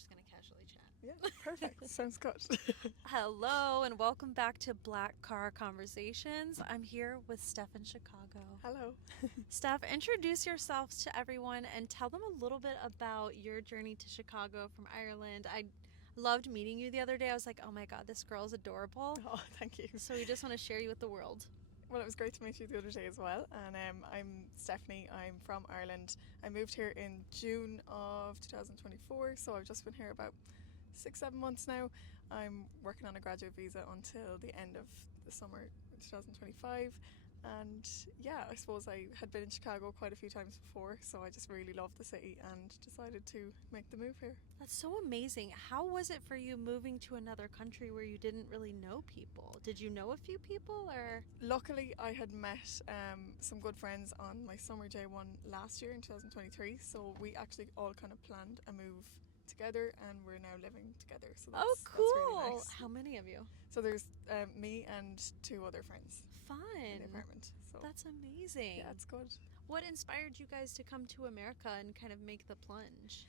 just going to casually chat. Yeah, perfect. Sounds good. Hello, and welcome back to Black Car Conversations. I'm here with Steph in Chicago. Hello. Steph, introduce yourselves to everyone and tell them a little bit about your journey to Chicago from Ireland. I loved meeting you the other day. I was like, oh my God, this girl's adorable. Oh, thank you. So we just want to share you with the world. Well, it was great to meet you the other day as well. And I'm Stephanie. I'm from Ireland. I moved here in June of 2024, so I've just been here about 6-7 months now. I'm working on a graduate visa until the end of the summer 2025. And yeah, I suppose I had been in Chicago quite a few times before, so I just really love the city and decided to make the move here. That's so amazing. How was it for you moving to another country where you didn't really know people? Did you know a few people or? Luckily, I had met some good friends on my summer J1 last year in 2023, so we actually all kind of planned a move together and we're now living together. So that's Cool. really nice. How many of you? So there's me and two other friends Fun. in the apartment. So That's amazing. yeah, it's good. What inspired you guys to come to America and kind of make the plunge?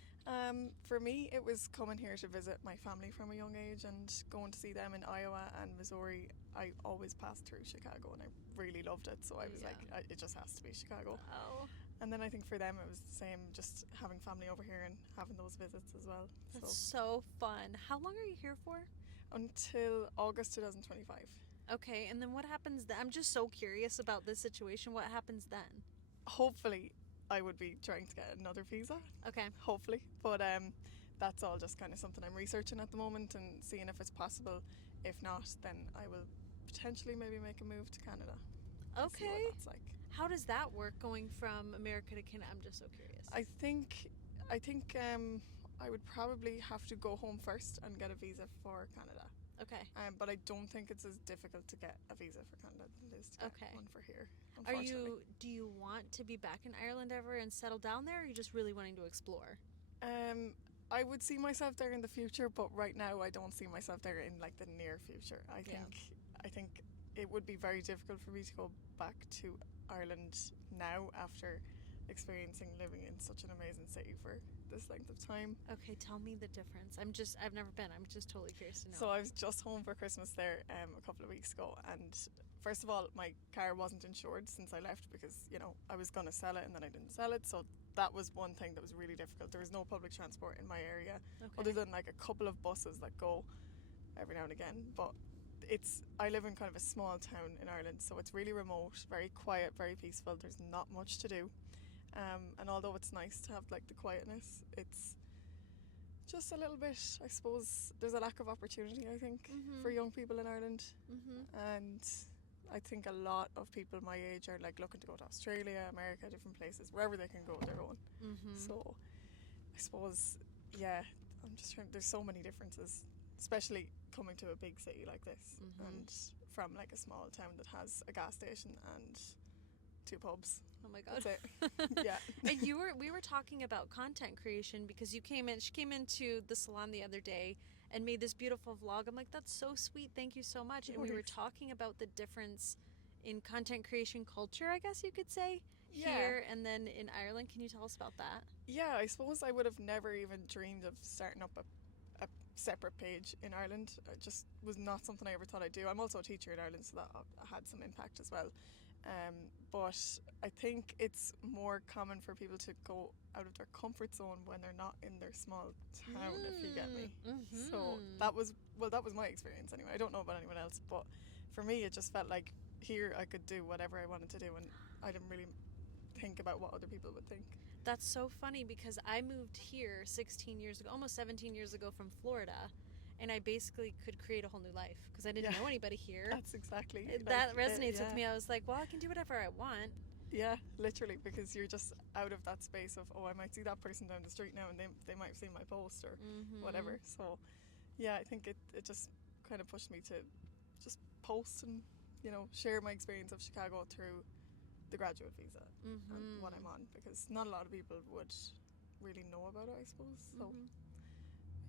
For me, it was coming here to visit my family from a young age and going to see them in Iowa and Missouri. I always passed through Chicago and I really loved it, so I was like, it just has to be Chicago. Oh, And then I think for them it was the same, just having family over here and having those visits as well. that's so fun. How long are you here for? Until August 2025. Okay, and then what happens then? I'm just so curious about this situation. What happens then? Hopefully I would be trying to get another visa. Okay. Hopefully. But that's all just kind of something I'm researching at the moment and seeing if it's possible. If not, then I will potentially maybe make a move to Canada. See Okay. what that's like. How does that work going from America to Canada? I'm just so curious. I think I would probably have to go home first and get a visa for Canada. Okay. But I don't think it's as difficult to get a visa for Canada than it is to get one for here. Do you want to be back in Ireland ever and settle down there, or are you just really wanting to explore? I would see myself there in the future, but right now I don't see myself there in like the near future. I think it would be very difficult for me to go back to Ireland now after experiencing living in such an amazing city for this length of time. Okay, tell me the difference. I've never been. I'm just totally curious to know. So I was just home for Christmas there a couple of weeks ago, and first of all, my car wasn't insured since I left because, you know, I was going to sell it and then I didn't sell it, so that was one thing that was really difficult. There was no public transport in my area, other than like a couple of buses that go every now and again, but I live in kind of a small town in Ireland, so it's really remote, very quiet, very peaceful. There's not much to do. And although it's nice to have like the quietness, it's just a little bit, I suppose, there's a lack of opportunity, I think, for young people in Ireland. And I think a lot of people my age are like looking to go to Australia, America, different places, wherever they can go, they're going. So I suppose, yeah, there's so many differences, especially coming to a big city like this and from like a small town that has a gas station and 2 pubs. Oh my God. That's it. Yeah. And we were talking about content creation because she came into the salon the other day and made this beautiful vlog. I'm like, that's so sweet. Thank you so much. And we were talking about the difference in content creation culture, I guess you could say, here and then in Ireland. Can you tell us about that? Yeah, I suppose I would have never even dreamed of starting up a separate page in Ireland. It just was not something I ever thought I'd do. I'm also a teacher in Ireland, so that had some impact as well. But I think it's more common for people to go out of their comfort zone when they're not in their small town, if you get me. So that was my experience anyway. I don't know about anyone else, but for me it just felt like here I could do whatever I wanted to do and I didn't really think about what other people would think. That's so funny because I moved here 16 years ago, almost 17 years ago from Florida, and I basically could create a whole new life because I didn't know anybody here. That's exactly. That resonates with me. I was like, well, I can do whatever I want. Yeah, literally, because you're just out of that space of, I might see that person down the street now and they might have seen my post or whatever. So yeah, I think it just kind of pushed me to just post and, you know, share my experience of Chicago through the graduate visa and what I'm on, because not a lot of people would really know about it, I suppose. So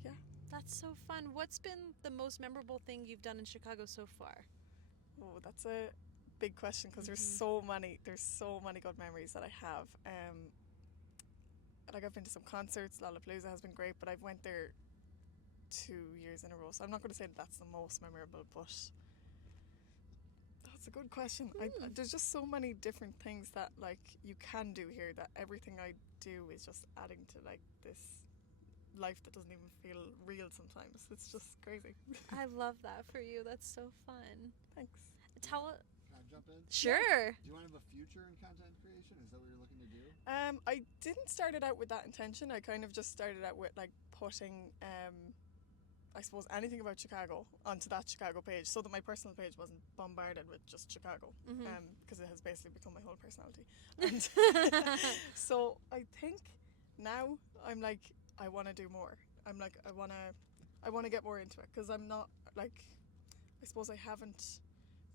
yeah. That's so fun. What's been the most memorable thing you've done in Chicago so far? Oh, that's a big question because there's so many good memories that I have. Like I've been to some concerts. Lollapalooza has been great, but I've went there 2 years in a row. So I'm not going to say that that's the most memorable, but that's a good question. There's just so many different things that like you can do here that everything I do is just adding to like this life that doesn't even feel real sometimes. It's just crazy. I love that for you. That's so fun. Thanks. Tell it. Can I jump in? Sure. Do you want to have a future in content creation? Is that what you're looking to do? I didn't start it out with that intention. I kind of just started out with like putting I suppose anything about Chicago onto that Chicago page, so that my personal page wasn't bombarded with just Chicago, because it has basically become my whole personality. And so I think now I'm like, I want to do more. I'm like, I want to get more into it, because I'm not like, I suppose I haven't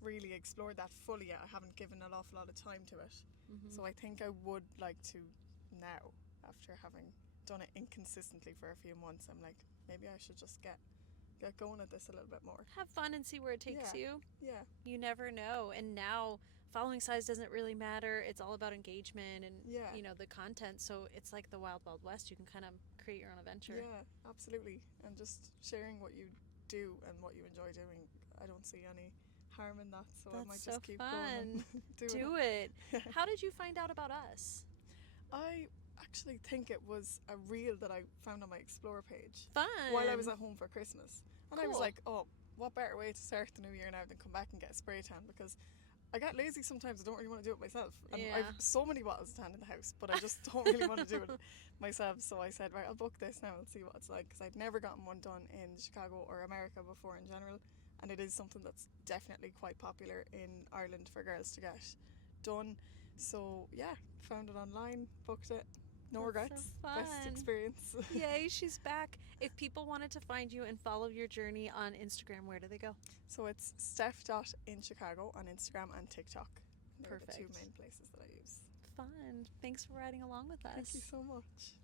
really explored that fully yet. I haven't given an awful lot of time to it. So I think I would like to now, after having done it inconsistently for a few months. I'm like, maybe I should just get going at this a little bit more. Have fun and see where it takes you. Yeah. You never know. And now following size doesn't really matter. It's all about engagement and you know, the content. So it's like the wild west. You can kind of create your own adventure. Yeah, absolutely. And just sharing what you do and what you enjoy doing. I don't see any harm in that. So That's I might so just keep fun. going and Do it. How did you find out about us? I actually think it was a reel that I found on my Explore page Fun. while I was at home for Christmas. And I was Cool. like, oh, what better way to start the new year now than come back and get a spray tan, because I get lazy sometimes. I don't really want to do it myself. And Yeah. I've so many bottles of tan in the house, but I just don't really want to do it myself. So I said, right, I'll book this now and see what it's like, because I'd never gotten one done in Chicago or America before in general. And it is something that's definitely quite popular in Ireland for girls to get done. So yeah, found it online, booked it. No regrets. So Best fun. experience. Yay, she's back. If people wanted to find you and follow your journey on Instagram, where do they go? So it's Steph.inchicago on Instagram and TikTok. They're the two Perfect. main places that I use. Fun. Thanks for riding along with us. Thank you so much.